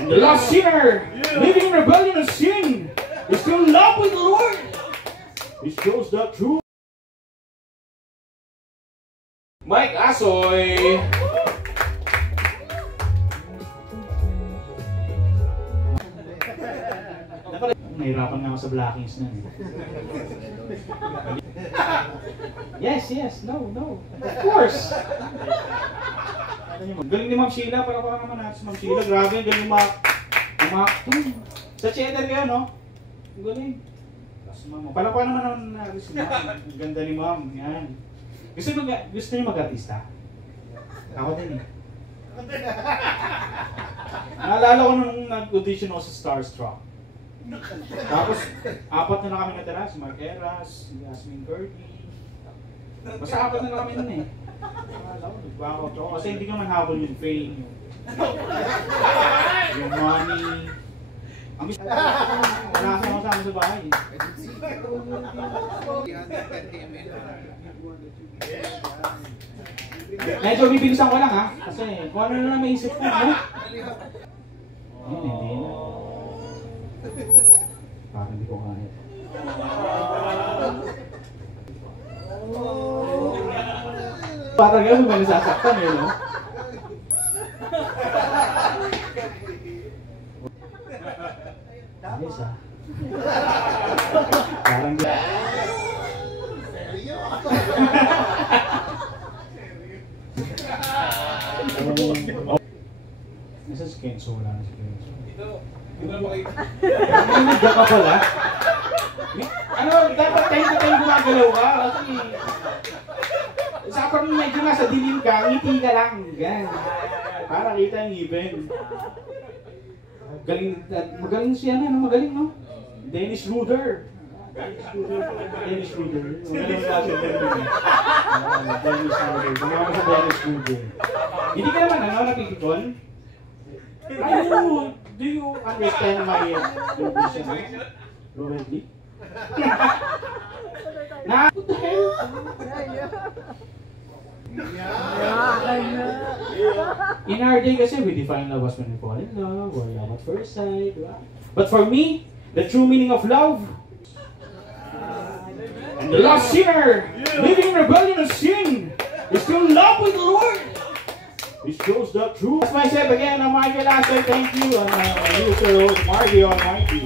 And the lost sinner, living in rebellion and sin, is still in love with the Lord. It shows the truth. Mike Asoy! Nahirapan nga ako sa blockings na. Yes, no. Of course! Galing ni Ma'am Sheila, para naman natin si Ma'am Sheila. Grabe, galing umakto. Sa cheddar kayo, no? Galing. Palapa naman natin si Ma'am. Ganda ni Ma'am. Yan. Gusto niyo mag-artista? Ako din eh. Naalala ko nung nag-audition ako sa Starstruck. Tapos, 4 na kami natira. Si Mark Eras, si Yasmin Gertie. Basta 4 na kami nun eh. Nag-back-out ako. Kasi hindi naman habol yung fame, yung money. Wala kasama sa bahay. Medyo bibilisan ko lang ha. Kasi kung ano na maisip ko, no? Hindi na. Parang hindi ko kaya. Parang gano'n may nasasaktan eh, no? Ayos ah. Parang gano'n. Nasa si Kenzo, wala na si Kenzo. Hindi na makita. Nandiyan ka pala? Ano, dapat tayo gumagalaw ka. Kasi, sapag medyo nasa dilim ka, ngiti ka lang. Gan. Para kita yung even. Magaling siya na, magaling no? Dennis Ruder. Dennis Ruder. Hindi ka naman nakikikon? Do you understand my vision? Already? What the hell? In our day kasi, we define love as when we fall in love, or love at first sight, diba? But for me, the true meaning of love, and the lost sinner, living in rebellion and sin, is still in love with the Lord. It shows the truth. That's myself again, I'm Michael Asoy. Thank you. And my user host, Margie Almighty.